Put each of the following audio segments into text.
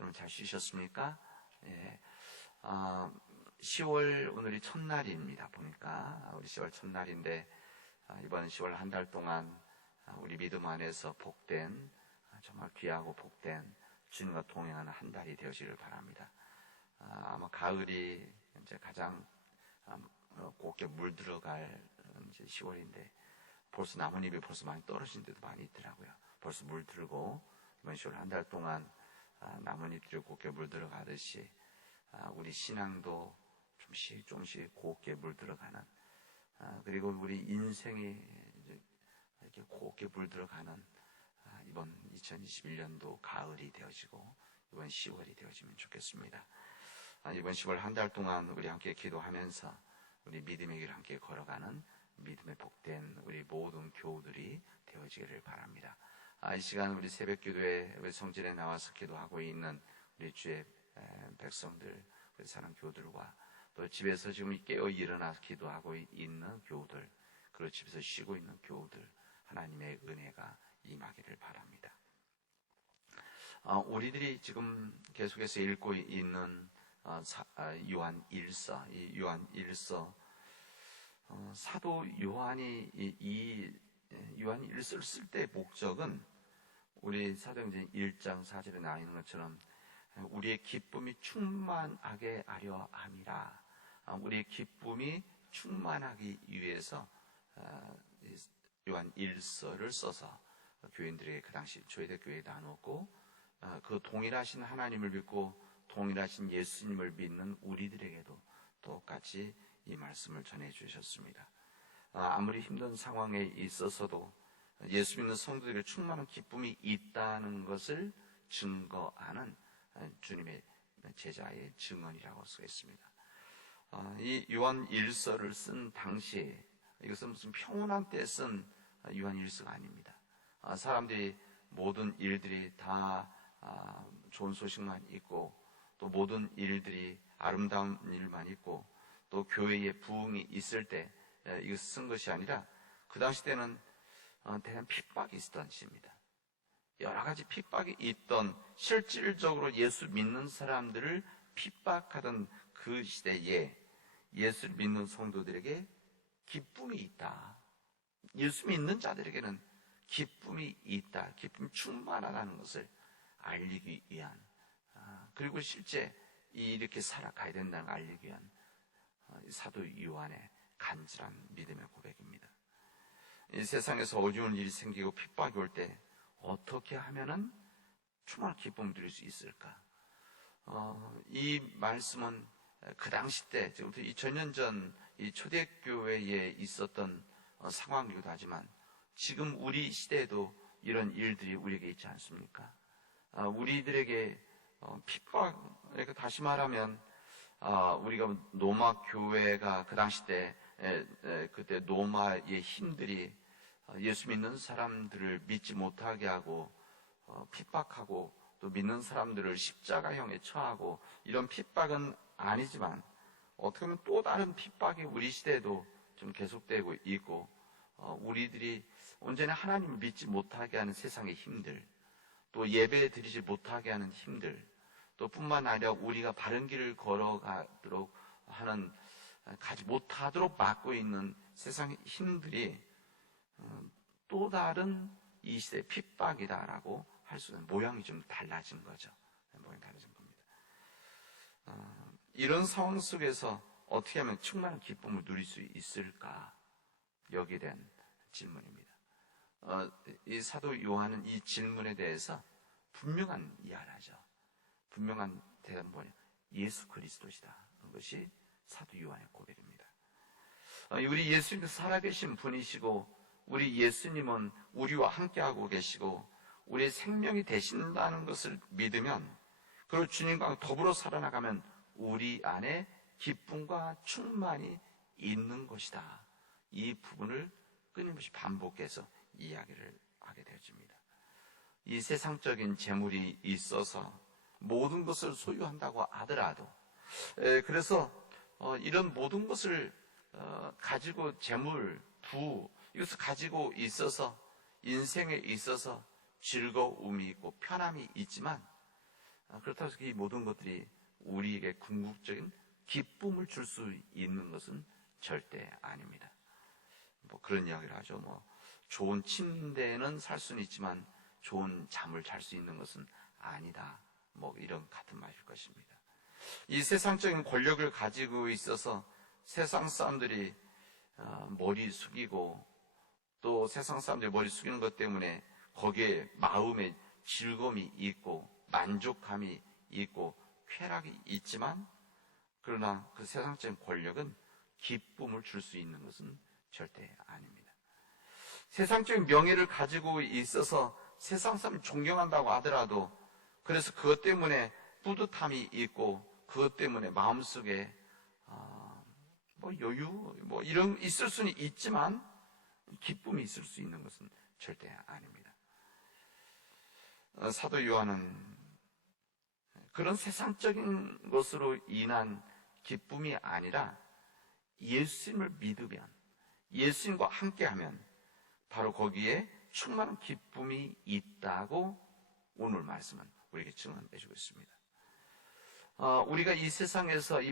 여러분 잘 쉬셨습니까? 예. 10월 오늘이 첫날입니다. 보니까 우리 10월 첫날인데 이번 10월 한 달 동안 우리 믿음 안에서 복된 정말 귀하고 복된 주님과 동행하는 한 달이 되어지길 바랍니다. 아마 가을이 이제 가장 곱게 물들어갈 이제 10월인데 벌써 나뭇잎이 벌써 많이 떨어진 데도 많이 있더라고요. 벌써 물들고 이번 10월 한 달 동안 나뭇잎들이 곱게 물들어가듯이 우리 신앙도 조금씩 곱게 물들어가는, 그리고 우리 인생이 이렇게 곱게 물들어가는 이번 2021년도 가을이 되어지고 이번 10월이 되어지면 좋겠습니다. 이번 10월 한 달 동안 우리 함께 기도하면서 우리 믿음의 길을 함께 걸어가는 믿음의 복된 우리 모든 교우들이 되어지기를 바랍니다. 이 시간 우리 새벽 기도에 우리 성전에 나와서 기도하고 있는 우리 주의 백성들, 우리 사랑 교우들과 또 집에서 지금 깨어 일어나서 기도하고 있는 교우들, 그리고 집에서 쉬고 있는 교우들, 하나님의 은혜가 임하기를 바랍니다. 우리들이 지금 계속해서 읽고 있는 요한 1서, 이 요한 1서, 사도 요한이 이 요한 1서를 쓸 때의 목적은 우리 사도행전 1장 4절에 나와 있는 것처럼 우리의 기쁨이 충만하게 하려 함이라. 우리의 기쁨이 충만하기 위해서 요한 1서를 써서 교인들에게 그 당시 초대교회에 교회에 나눴고, 그 동일하신 하나님을 믿고 동일하신 예수님을 믿는 우리들에게도 똑같이 이 말씀을 전해주셨습니다. 아무리 힘든 상황에 있어서도 예수 믿는 성도들에게 충만한 기쁨이 있다는 것을 증거하는 주님의 제자의 증언이라고 쓰겠습니다. 이 요한 1서를 쓴 당시에 이것은 무슨 평온한 때에 쓴 요한 1서가 아닙니다. 사람들이 모든 일들이 다 좋은 소식만 있고, 또 모든 일들이 아름다운 일만 있고, 또 교회에 부흥이 있을 때 이것을 쓴 것이 아니라 그 당시 때는 대한 핍박이 있었던 시입니다. 여러 가지 핍박이 있던, 실질적으로 예수 믿는 사람들을 핍박하던 그 시대에 예수 믿는 성도들에게 기쁨이 있다, 예수 믿는 자들에게는 기쁨이 있다, 기쁨이 충만하다는 것을 알리기 위한, 그리고 실제 이렇게 살아가야 된다는 걸 알리기 위한 사도 요한의 간절한 믿음의 고백입니다. 이 세상에서 어려운 일이 생기고 핍박이 올 때 어떻게 하면은 충만한 기쁨을 누릴 수 있을까? 이 말씀은 그 당시 때, 지금부터 2000년 전 이 초대교회에 있었던 상황이기도 하지만 지금 우리 시대에도 이런 일들이 우리에게 있지 않습니까? 우리들에게 핍박, 그러니까 다시 말하면 우리가 로마 교회가 그 당시 때 그때 로마의 힘들이 예수 믿는 사람들을 믿지 못하게 하고 핍박하고, 또 믿는 사람들을 십자가형에 처하고, 이런 핍박은 아니지만 어떻게 보면 또 다른 핍박이 우리 시대에도 좀 계속되고 있고, 우리들이 언제나 하나님을 믿지 못하게 하는 세상의 힘들, 또 예배 드리지 못하게 하는 힘들, 또 뿐만 아니라 우리가 바른 길을 걸어가도록 하는, 가지 못하도록 막고 있는 세상의 힘들이 또 다른 이 시대의 핍박이다라고 할 수 있는, 모양이 좀 달라진 거죠. 모양이 달라진 겁니다. 이런 상황 속에서 어떻게 하면 충만한 기쁨을 누릴 수 있을까? 여기에 대한 질문입니다. 이 사도 요한은 이 질문에 대해서 분명한 이야기를 하죠. 분명한 대답은 뭐냐? 예수 그리스도시다. 그것이 사도 요한의 고백입니다. 우리 예수님은 살아계신 분이시고, 우리 예수님은 우리와 함께하고 계시고 우리의 생명이 되신다는 것을 믿으면, 그리고 주님과 더불어 살아나가면 우리 안에 기쁨과 충만이 있는 것이다. 이 부분을 끊임없이 반복해서 이야기를 하게 되어집니다. 이 세상적인 재물이 있어서 모든 것을 소유한다고 하더라도, 그래서 이런 모든 것을 가지고, 재물, 부, 이것을 가지고 있어서 인생에 있어서 즐거움이 있고 편함이 있지만, 그렇다고 해서 이 모든 것들이 우리에게 궁극적인 기쁨을 줄 수 있는 것은 절대 아닙니다. 뭐 그런 이야기를 하죠. 뭐 좋은 침대에는 살 수는 있지만 좋은 잠을 잘 수 있는 것은 아니다. 뭐 이런 같은 말일 것입니다. 이 세상적인 권력을 가지고 있어서 세상 사람들이 머리 숙이고 또 세상 사람들이 머리 숙이는 것 때문에 거기에 마음의 즐거움이 있고 만족감이 있고 쾌락이 있지만 그러나 그 세상적인 권력은 기쁨을 줄 수 있는 것은 절대 아닙니다. 세상적인 명예를 가지고 있어서 세상 사람을 존경한다고 하더라도 그래서 그것 때문에 뿌듯함이 있고 그것 때문에 마음속에 뭐 여유 뭐 이런 있을 수는 있지만 기쁨이 있을 수 있는 것은 절대 아닙니다. 사도 요한은 그런 세상적인 것으로 인한 기쁨이 아니라 예수님을 믿으면 예수님과 함께하면 바로 거기에 충만한 기쁨이 있다고 오늘 말씀은 우리에게 증언해 주고 있습니다. 우리가 이 세상에서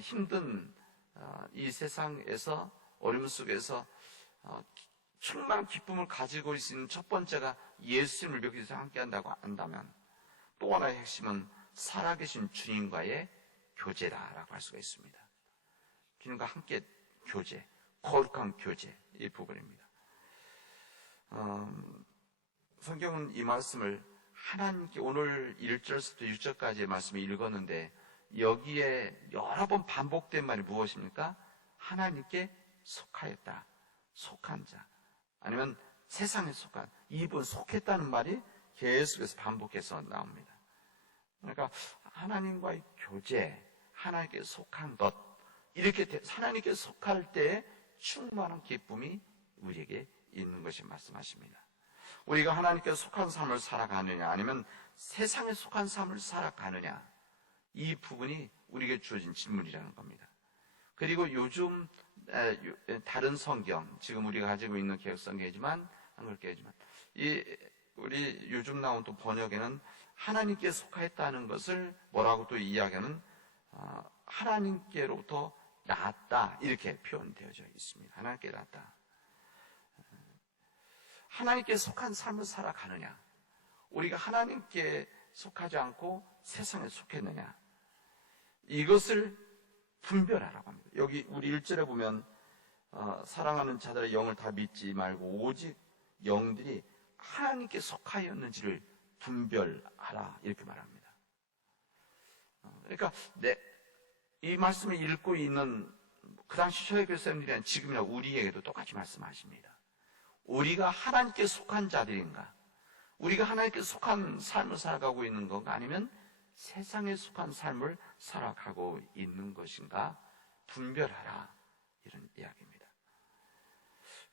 힘든 이 세상에서 어려움 속에서 충만한 기쁨을 가지고 있는 첫 번째가 예수님을 여기서 함께한다고 한다면 또 하나의 핵심은 살아계신 주님과의 교제다라고 할 수가 있습니다. 주님과 함께 교제, 거룩한 교제 이 부분입니다. 성경은 이 말씀을 하나님께 오늘 1절부터 6절까지의 말씀을 읽었는데 여기에 여러 번 반복된 말이 무엇입니까? 하나님께 속하였다, 속한 자 아니면 세상에 속한 이분 속했다는 말이 계속해서 반복해서 나옵니다. 그러니까 하나님과의 교제, 하나님께 속한 것 이렇게 하나님께 속할 때 충만한 기쁨이 우리에게 있는 것이 말씀하십니다. 우리가 하나님께 속한 삶을 살아가느냐 아니면 세상에 속한 삶을 살아가느냐 이 부분이 우리에게 주어진 질문이라는 겁니다. 그리고 요즘 다른 성경 지금 우리가 가지고 있는 개혁성경이지만 한글 개혁이지만 우리 요즘 나온 또 번역에는 하나님께 속하였다는 것을 뭐라고 또 이야기하는 하나님께로부터 나았다 이렇게 표현되어져 있습니다. 하나님께 나았다. 하나님께 속한 삶을 살아가느냐 우리가 하나님께 속하지 않고 세상에 속했느냐 이것을 분별하라고 합니다. 여기 우리 1절에 보면 사랑하는 자들의 영을 다 믿지 말고 오직 영들이 하나님께 속하였는지를 분별하라 이렇게 말합니다. 그러니까 이 말씀을 읽고 있는 그 당시 초대교회 사람들이란 지금이나 우리에게도 똑같이 말씀하십니다. 우리가 하나님께 속한 자들인가? 우리가 하나님께 속한 삶을 살아가고 있는 건가? 아니면 세상에 속한 삶을 살아가고 있는 것인가? 분별하라 이런 이야기입니다.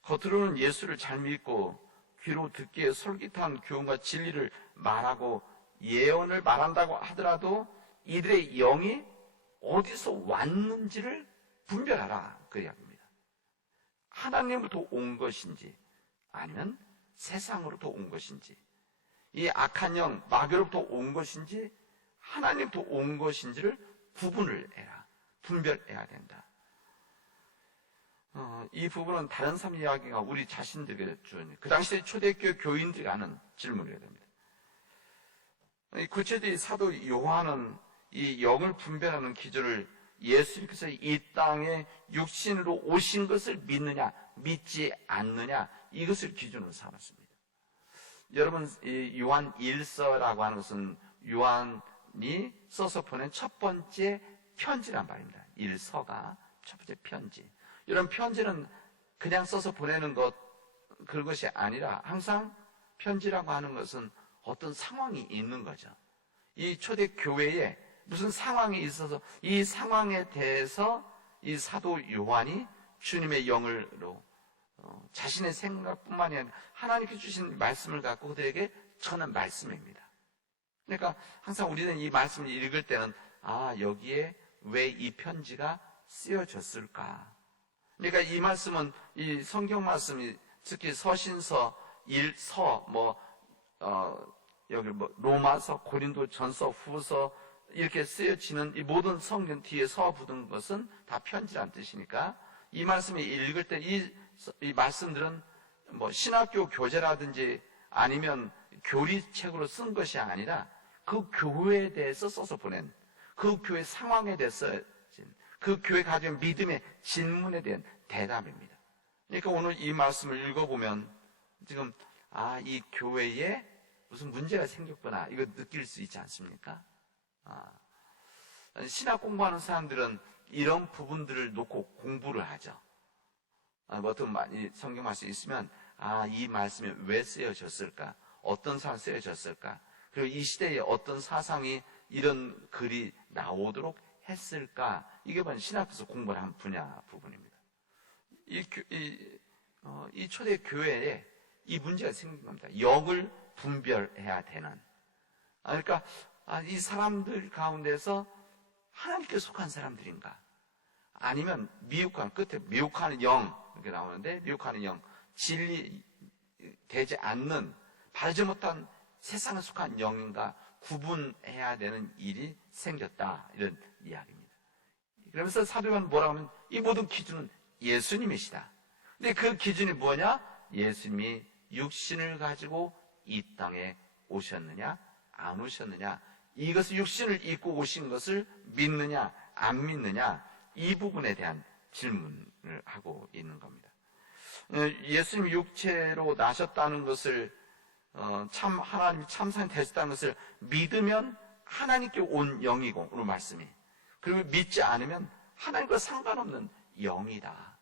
겉으로는 예수를 잘 믿고 귀로 듣기에 솔깃한 교훈과 진리를 말하고 예언을 말한다고 하더라도 이들의 영이 어디서 왔는지를 분별하라 그 이야기입니다. 하나님으로부터 온 것인지 아니면 세상으로부터 온 것인지 이 악한 영 마귀로부터 온 것인지 하나님부터 온 것인지를 구분을 해라. 분별해야 된다. 이 부분은 다른 삶 이야기가 우리 자신들에게 주는 그 당시에 초대교회 교인들이 하는 질문이어야 됩니다. 구체적으로 사도 요한은 이 영을 분별하는 기준을 예수님께서 이 땅에 육신으로 오신 것을 믿느냐 믿지 않느냐 이것을 기준으로 삼았습니다. 여러분 이 요한 1서라고 하는 것은 요한이 써서 보낸 첫 번째 편지란 말입니다. 1서가 첫 번째 편지. 이런 편지는 그냥 써서 보내는 것 그런 것이 아니라 항상 편지라고 하는 것은 어떤 상황이 있는 거죠. 이 초대교회에 무슨 상황이 있어서 이 상황에 대해서 이 사도 요한이 주님의 영으로 자신의 생각뿐만이 아니라 하나님께 주신 말씀을 갖고 그들에게 전한 말씀입니다. 그러니까 항상 우리는 이 말씀을 읽을 때는 여기에 왜 이 편지가 쓰여졌을까? 그러니까 이 말씀은 이 성경 말씀이 특히 서신서 1서 여기 뭐 로마서, 고린도 전서, 후서 이렇게 쓰여지는 이 모든 성경 뒤에 서 붙은 것은 다 편지란 뜻이니까 이 말씀을 읽을 때 이 말씀들은 뭐 신학교 교재라든지 아니면 교리책으로 쓴 것이 아니라 그 교회에 대해서 써서 보낸, 그 교회 상황에 대해서 그 교회 가진 믿음의 질문에 대한 대답입니다. 그러니까 오늘 이 말씀을 읽어보면 지금 이 교회에 무슨 문제가 생겼구나 이거 느낄 수 있지 않습니까? 신학 공부하는 사람들은 이런 부분들을 놓고 공부를 하죠. 어떤 성경 말씀이 있으면 이 말씀이 왜 쓰여졌을까? 어떤 사람 쓰여졌을까? 그리고 이 시대에 어떤 사상이 이런 글이 나오도록 했을까? 이게 바로 신학에서 공부를 한 분야 부분입니다. 이 초대 교회에 이 문제가 생긴 겁니다. 역을 분별해야 되는. 그러니까 이 사람들 가운데서 하나님께 속한 사람들인가? 아니면 미혹하는, 끝에 미혹하는 영 이렇게 나오는데, 미혹하는 영, 진리 되지 않는 바르지 못한 세상에 속한 영인가 구분해야 되는 일이 생겼다, 이런 이야기입니다. 그러면서 사도 요한은 뭐라고 하면 이 모든 기준은 예수님이시다. 근데 그 기준이 뭐냐? 예수님이 육신을 가지고 이 땅에 오셨느냐 안 오셨느냐, 이것을 육신을 입고 오신 것을 믿느냐 안 믿느냐, 이 부분에 대한 질문을 하고 있는 겁니다. 예수님이 육체로 나셨다는 것을 참 하나님이 참선이 되셨다는 것을 믿으면 하나님께 온 영이고, 오늘 말씀이, 그리고 믿지 않으면 하나님과 상관없는 영이다.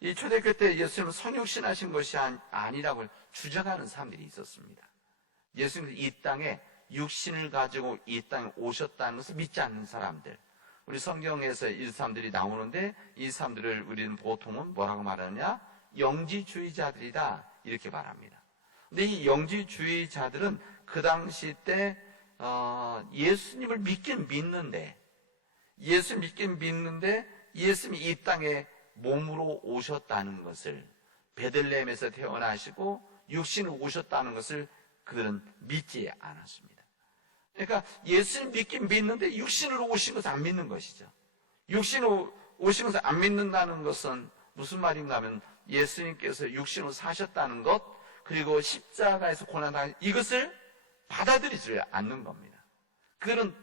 이 초대교회 때 예수님은 성육신하신 것이 아니라고 주장하는 사람들이 있었습니다. 예수님은 이 땅에 육신을 가지고 이 땅에 오셨다는 것을 믿지 않는 사람들, 우리 성경에서 이 사람들이 나오는데 이 사람들을 우리는 보통은 뭐라고 말하느냐? 영지주의자들이다, 이렇게 말합니다. 근데 이 영지주의자들은 그 당시 때 예수님을 믿긴 믿는데, 예수님이 이 땅에 몸으로 오셨다는 것을, 베들레헴에서 태어나시고 육신으로 오셨다는 것을 그들은 믿지 않았습니다. 그러니까 예수님 믿긴 믿는데 육신으로 오신 것을 안 믿는 것이죠. 육신으로 오신 것을 안 믿는다는 것은 무슨 말인가 하면 예수님께서 육신으로 사셨다는 것, 그리고 십자가에서 고난당한 이것을 받아들이지 않는 겁니다. 그들은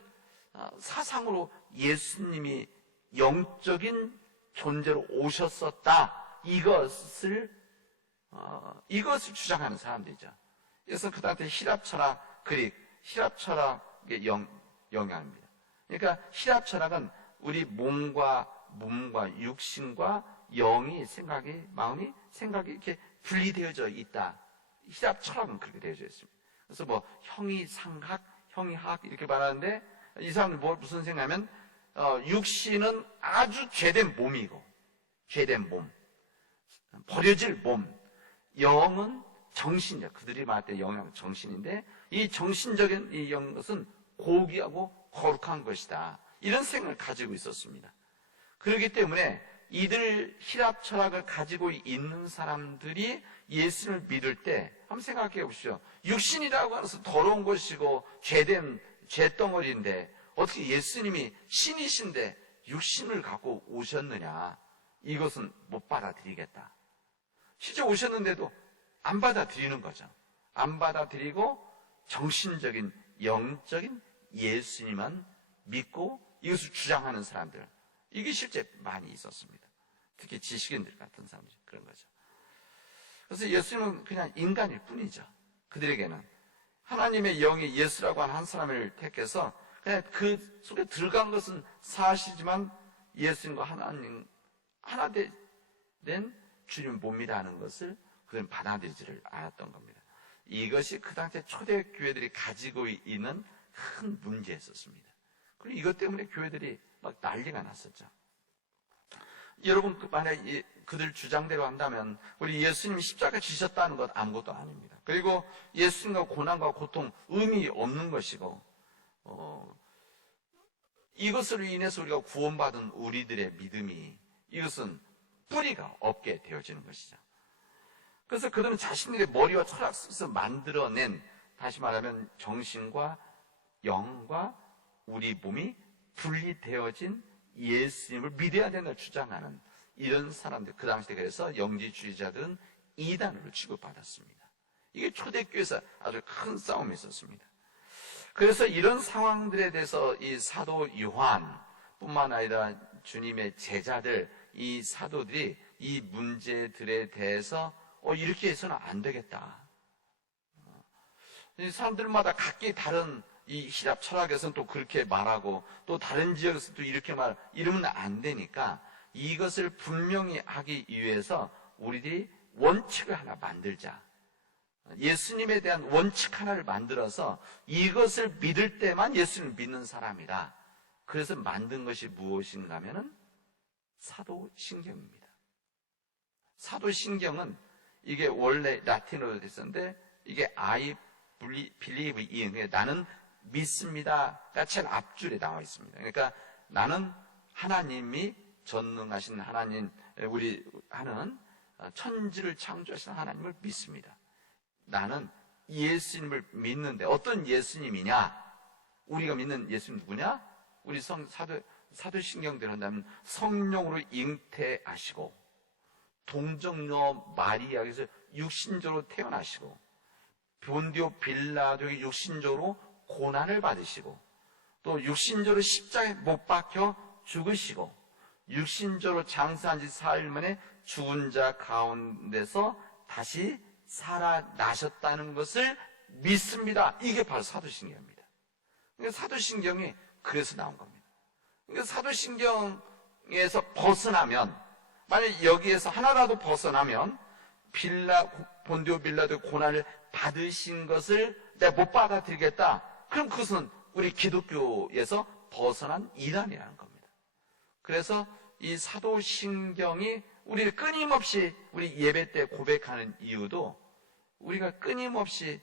사상으로 예수님이 영적인 존재로 오셨었다, 이것을 주장하는 사람들이죠. 그래서 그 당시 히랍 철학, 그릭, 히랍 철학의 영향입니다. 그러니까 히랍 철학은 우리 몸과 육신과 영이, 마음이 이렇게 분리되어져 있다. 히랍 철학은 그렇게 되어져 있습니다. 그래서 뭐 형이상학, 형이학 이렇게 말하는데, 이 사람은 무슨 생각하면 육신은 아주 죄된 몸이고, 죄된 몸, 버려질 몸, 영은 정신이야. 그들이 말할 때 영은 정신인데, 이 정신적인 이 것은 고귀하고 거룩한 것이다, 이런 생각을 가지고 있었습니다. 그렇기 때문에 이들 히랍 철학을 가지고 있는 사람들이 예수를 믿을 때 한번 생각해 보십시오. 육신이라고 하는 것은 더러운 것이고 죄된 죄덩어리인데 어떻게 예수님이 신이신데 육신을 갖고 오셨느냐, 이것은 못 받아들이겠다. 실제 오셨는데도 안 받아들이는 거죠. 안 받아들이고 정신적인, 영적인 예수님만 믿고 이것을 주장하는 사람들, 이게 실제 많이 있었습니다. 특히 지식인들 같은 사람들, 그런 거죠. 그래서 예수님은 그냥 인간일 뿐이죠. 그들에게는 하나님의 영이 예수라고 하는 한 사람을 택해서 그냥 그 속에 들어간 것은 사실이지만 예수님과 하나님 하나 된 주님 뭡니다 하는 것을 그들은 받아들이지를 않았던 겁니다. 이것이 그 당시에 초대 교회들이 가지고 있는 큰 문제였었습니다. 그리고 이것 때문에 교회들이 막 난리가 났었죠. 여러분, 만약 그들 주장대로 한다면 우리 예수님이 십자가 지셨다는 것 아무것도 아닙니다. 그리고 예수님과 고난과 고통 의미 없는 것이고, 이것으로 인해서 우리가 구원받은 우리들의 믿음이, 이것은 뿌리가 없게 되어지는 것이죠. 그래서 그들은 자신들의 머리와 철학에서 만들어낸 다시 말하면 정신과 영과 우리 몸이 분리되어진 예수님을 믿어야 된다 주장하는 이런 사람들, 그 당시에 그래서 영지주의자들은 이단으로 취급받았습니다. 이게 초대교회에서 아주 큰 싸움이 있었습니다. 그래서 이런 상황들에 대해서 이 사도 요한뿐만 아니라 주님의 제자들, 이 사도들이 이 문제들에 대해서 이렇게 해서는 안 되겠다. 사람들마다 각기 다른 이 히랍 철학에서는 또 그렇게 말하고 또 다른 지역에서 또 이렇게 이러면 안 되니까 이것을 분명히 하기 위해서 우리들이 원칙을 하나 만들자. 예수님에 대한 원칙 하나를 만들어서 이것을 믿을 때만 예수님을 믿는 사람이다. 그래서 만든 것이 무엇인가 하면은 사도신경입니다. 사도신경은 이게 원래 라틴어로 됐었는데 이게 I believe in, 나는 믿습니다가 제일 앞줄에 나와 있습니다. 그러니까 나는 하나님이 전능하신 하나님, 우리 하는 천지를 창조하신 하나님을 믿습니다. 나는 예수님을 믿는데 어떤 예수님이냐? 우리가 믿는 예수님 누구냐? 우리 사도신경대로 한다면 성령으로 잉태하시고 동정녀 마리아에서 육신적으로 태어나시고 본디오 빌라도에게 육신적으로 고난을 받으시고 또 육신적으로 십자가에 못 박혀 죽으시고 육신적으로 장사한 지 사흘 만에 죽은 자 가운데서 다시 살아나셨다는 것을 믿습니다. 이게 바로 사도신경입니다. 그러니까 사도신경이 그래서 나온 겁니다. 그러니까 사도신경에서 벗어나면, 만약 여기에서 하나라도 벗어나면 본디오 빌라도 고난을 받으신 것을 내가 못 받아들이겠다. 그럼 그것은 우리 기독교에서 벗어난 이단이라는 겁니다. 그래서 이 사도신경이 우리를 끊임없이 우리 예배 때 고백하는 이유도 우리가 끊임없이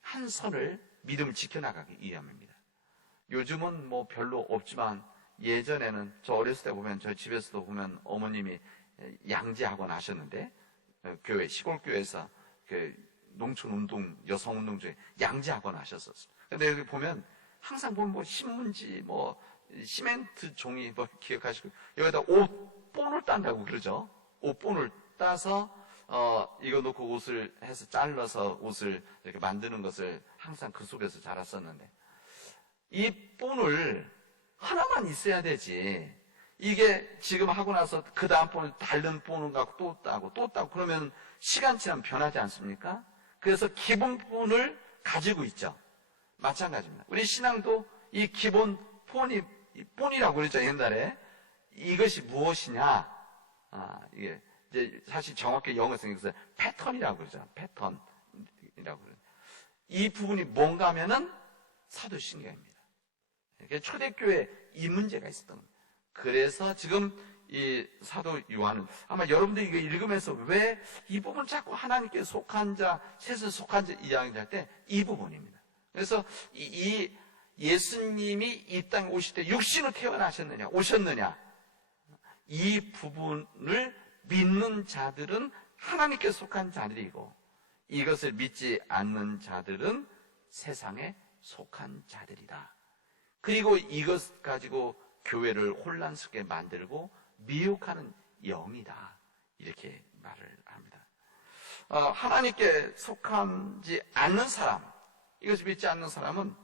한 선을 믿음을 지켜나가기 위함입니다. 요즘은 뭐 별로 없지만 예전에는 저 어렸을 때 보면 저 집에서도 보면 어머님이 양재학원 하셨는데 교회 시골교회에서 그 농촌운동 여성운동 중에 양재학원 하셨었어요. 근데 여기 보면 항상 보면 뭐 신문지 뭐 시멘트 종이 뭐 기억하시고 여기다 옷 본을 딴다고 그러죠. 옷 본을 따서 이거 놓고 옷을 해서 잘라서 옷을 이렇게 만드는 것을 항상 그 속에서 자랐었는데 이 본을 하나만 있어야 되지. 이게 지금 하고 나서 그 다음 본을 다른 본을 갖고 또 따고 그러면 시간 지나면 변하지 않습니까? 그래서 기본 본을 가지고 있죠. 마찬가지입니다. 우리 신앙도 이 기본 본이라고 그랬죠, 옛날에. 이것이 무엇이냐? 이게 이제 사실 정확히 영어 성경에서 패턴이라고 그러죠. 패턴이라고 그러죠. 이 부분이 뭔가 하면은 사도신경입니다. 초대교회에 이 문제가 있었던 겁니다. 그래서 지금 이 사도 요한은 아마 여러분들이 이거 읽으면서 왜 이 부분 자꾸 하나님께 속한 자, 셋을 속한 자 이야기할 때 이 부분입니다. 그래서 이 예수님이 이 땅에 오실 때 육신으로 태어나셨느냐, 오셨느냐, 이 부분을 믿는 자들은 하나님께 속한 자들이고 이것을 믿지 않는 자들은 세상에 속한 자들이다. 그리고 이것 가지고 교회를 혼란스럽게 만들고 미혹하는 영이다. 이렇게 말을 합니다. 하나님께 속하지 않는 사람, 이것을 믿지 않는 사람은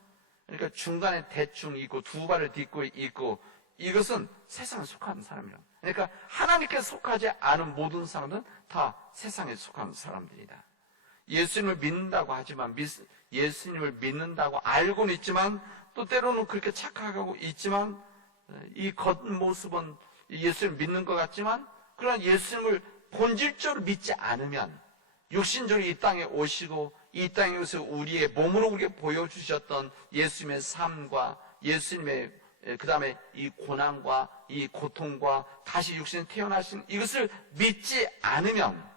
그러니까 중간에 대충 있고 두 발을 딛고 있고 이것은 세상에 속한 사람이라. 그러니까 하나님께 속하지 않은 모든 사람들은 다 세상에 속한 사람들이다. 예수님을 믿는다고 하지만 예수님을 믿는다고 알고는 있지만 또 때로는 그렇게 착각하고 있지만 이 겉모습은 예수님을 믿는 것 같지만 그러나 예수님을 본질적으로 믿지 않으면 육신적으로 이 땅에 오시고 이 땅에 오셔서 우리의 몸으로 우리에게 보여주셨던 예수님의 삶과 예수님의 그 다음에 이 고난과 이 고통과 다시 육신에 태어나신 이것을 믿지 않으면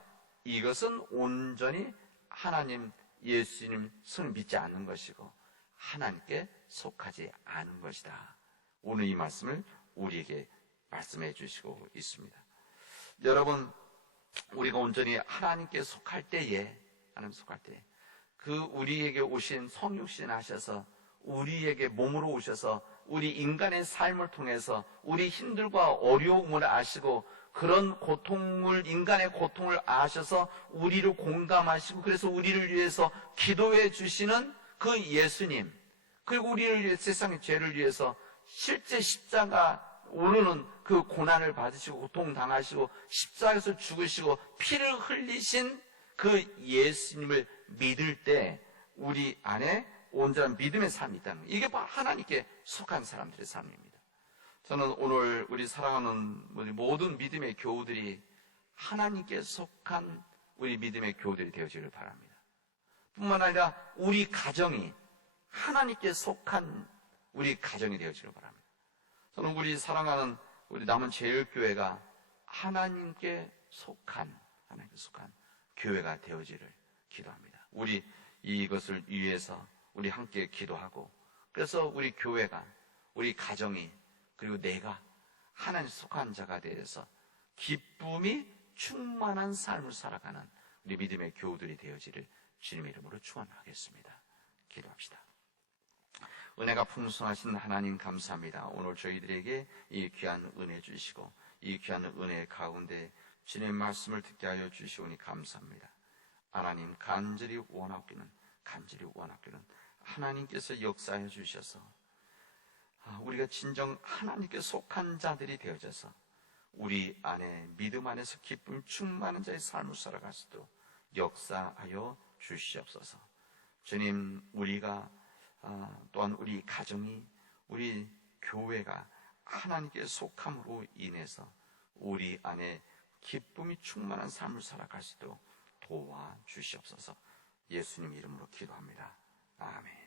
이것은 온전히 하나님 예수님 손을 믿지 않는 것이고 하나님께 속하지 않은 것이다. 오늘 이 말씀을 우리에게 말씀해 주시고 있습니다. 여러분, 우리가 온전히 하나님께 속할 때에, 하나님 속할 때, 그 우리에게 오신 성육신 하셔서 우리에게 몸으로 오셔서 우리 인간의 삶을 통해서 우리 힘들과 어려움을 아시고 그런 고통을, 인간의 고통을 아셔서 우리를 공감하시고 그래서 우리를 위해서 기도해 주시는 그 예수님, 그리고 우리를 위해 세상의 죄를 위해서 실제 십자가 오르는 그 고난을 받으시고 고통당하시고 십자가에서 죽으시고 피를 흘리신 그 예수님을 믿을 때 우리 안에 온전한 믿음의 삶이 있다는 거예요. 이게 바로 하나님께 속한 사람들의 삶입니다. 저는 오늘 우리 사랑하는 우리 모든 믿음의 교우들이 하나님께 속한 우리 믿음의 교우들이 되어지기를 바랍니다. 뿐만 아니라 우리 가정이 하나님께 속한 우리 가정이 되어지기를 바랍니다. 저는 우리 사랑하는 우리 남은 제일교회가 하나님께 속한 교회가 되어지기를 기도합니다. 우리 이것을 위해서 우리 함께 기도하고 그래서 우리 교회가 우리 가정이 그리고 내가 하나님 속한 자가 되어서 기쁨이 충만한 삶을 살아가는 우리 믿음의 교우들이 되어지를 주님의 이름으로 축원하겠습니다. 기도합시다. 은혜가 풍성하신 하나님 감사합니다. 오늘 저희들에게 이 귀한 은혜 주시고 이 귀한 은혜 가운데 주님의 말씀을 듣게 하여 주시오니 감사합니다. 하나님 간절히 원하기는 하나님께서 역사해 주셔서 우리가 진정 하나님께 속한 자들이 되어져서 우리 안에 믿음 안에서 기쁨 충만한 자의 삶을 살아갈 수도 역사하여 주시옵소서. 주님, 우리가 또한 우리 가정이 우리 교회가 하나님께 속함으로 인해서 우리 안에 기쁨이 충만한 삶을 살아갈 수도 도와주시옵소서. 예수님 이름으로 기도합니다. 아멘.